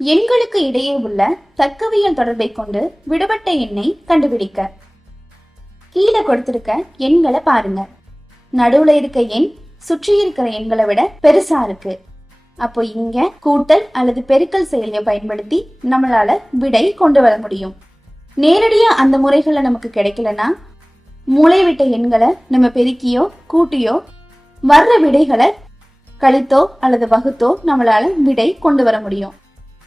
எண்களுக்கு இடையே உள்ள தர்க்கவியல் தொடர்பை கொண்டு விடுபட்ட எண்ணை கண்டுபிடிக்க. கீழே கொடுத்திருக்க எண்களை பாருங்க. நடுவுல இருக்க எண் சுற்றி இருக்கிற எண்களை விட பெருசா இருக்கு. அப்போ இங்க கூட்டல் அல்லது பெருக்கல் செயலியை பயன்படுத்தி நம்மளால விடை கொண்டு வர முடியும். நேரடியா அந்த முறைகளை நமக்கு கிடைக்கலனா மூளைவிட்ட எண்களை நம்ம பெருக்கியோ கூட்டியோ வர்ற விடைகளை கழித்தோ அல்லது வகுத்தோ நம்மளால விடை கொண்டு வர முடியும்.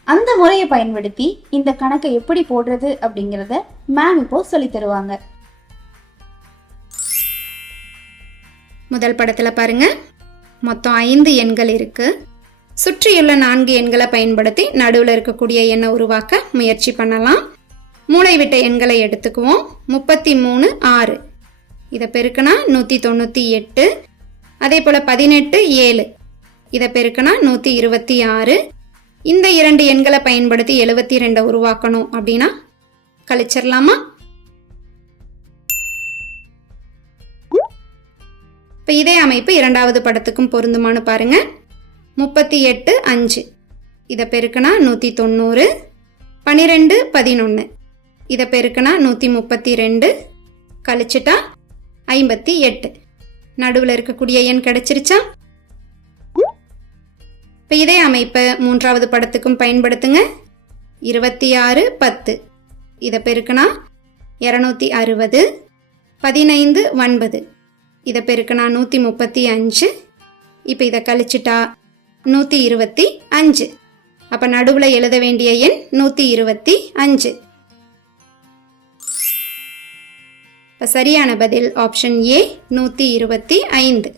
அந்த முறையை பயன்படுத்தி இந்த கணக்கை எப்படி போடுறது அப்படிங்கிறத மேம் இப்போ சொல்லி தருவாங்க. முதல் படத்தில் பாருங்க. மொத்தம் ஐந்து எண்கள் இருக்கு. சுற்றியுள்ள நான்கு எண்களை பயன்படுத்தி நடுவில் இருக்கக்கூடிய எண்ணை உருவாக்க முயற்சி பண்ணலாம். மூளை விட்ட எண்களை எடுத்துக்குவோம். முப்பத்தி மூணு ஆறு. இதை பெருக்கினா நூற்றி தொண்ணூற்றி எட்டு. அதே போல் பதினெட்டு ஏழு. இதை பெருக்கினா நூற்றி இருபத்தி ஆறு. இந்த இரண்டு எண்களை பயன்படுத்தி எழுபத்தி ரெண்டை உருவாக்கணும் அப்படின்னா கழிச்சிடலாமா? இப்போ இதே அமைப்பு இரண்டாவது படத்துக்கும் பொருந்துமான்னு பாருங்க. முப்பத்தி எட்டு அஞ்சு. இதை பெருக்கனா நூற்றி தொண்ணூறு பன்னிரெண்டு பதினொன்று இதை பெருக்கனா நூற்றி முப்பத்தி ரெண்டு கழிச்சிட்டா ஐம்பத்தி எட்டு. நடுவில் இருக்கக்கூடிய எண் கிடச்சிருச்சா? இப்போ இதே அமைப்பை மூன்றாவது படத்துக்கும் பயன்படுத்துங்க. இருபத்தி ஆறு பத்து. இதை பெருக்கினா இரநூத்தி அறுபது பதினைந்து ஒன்பது. இதை பெருக்கினா நூற்றி முப்பத்தி அஞ்சு. இப்போ இதை கழிச்சிட்டா நூற்றி இருபத்தி அஞ்சு. அப்போ நடுவில் எழுத வேண்டிய எண் நூற்றி இருபத்தி அஞ்சு. இப்போ சரியான பதில் ஆப்ஷன் ஏ நூற்றி இருபத்தி ஐந்து.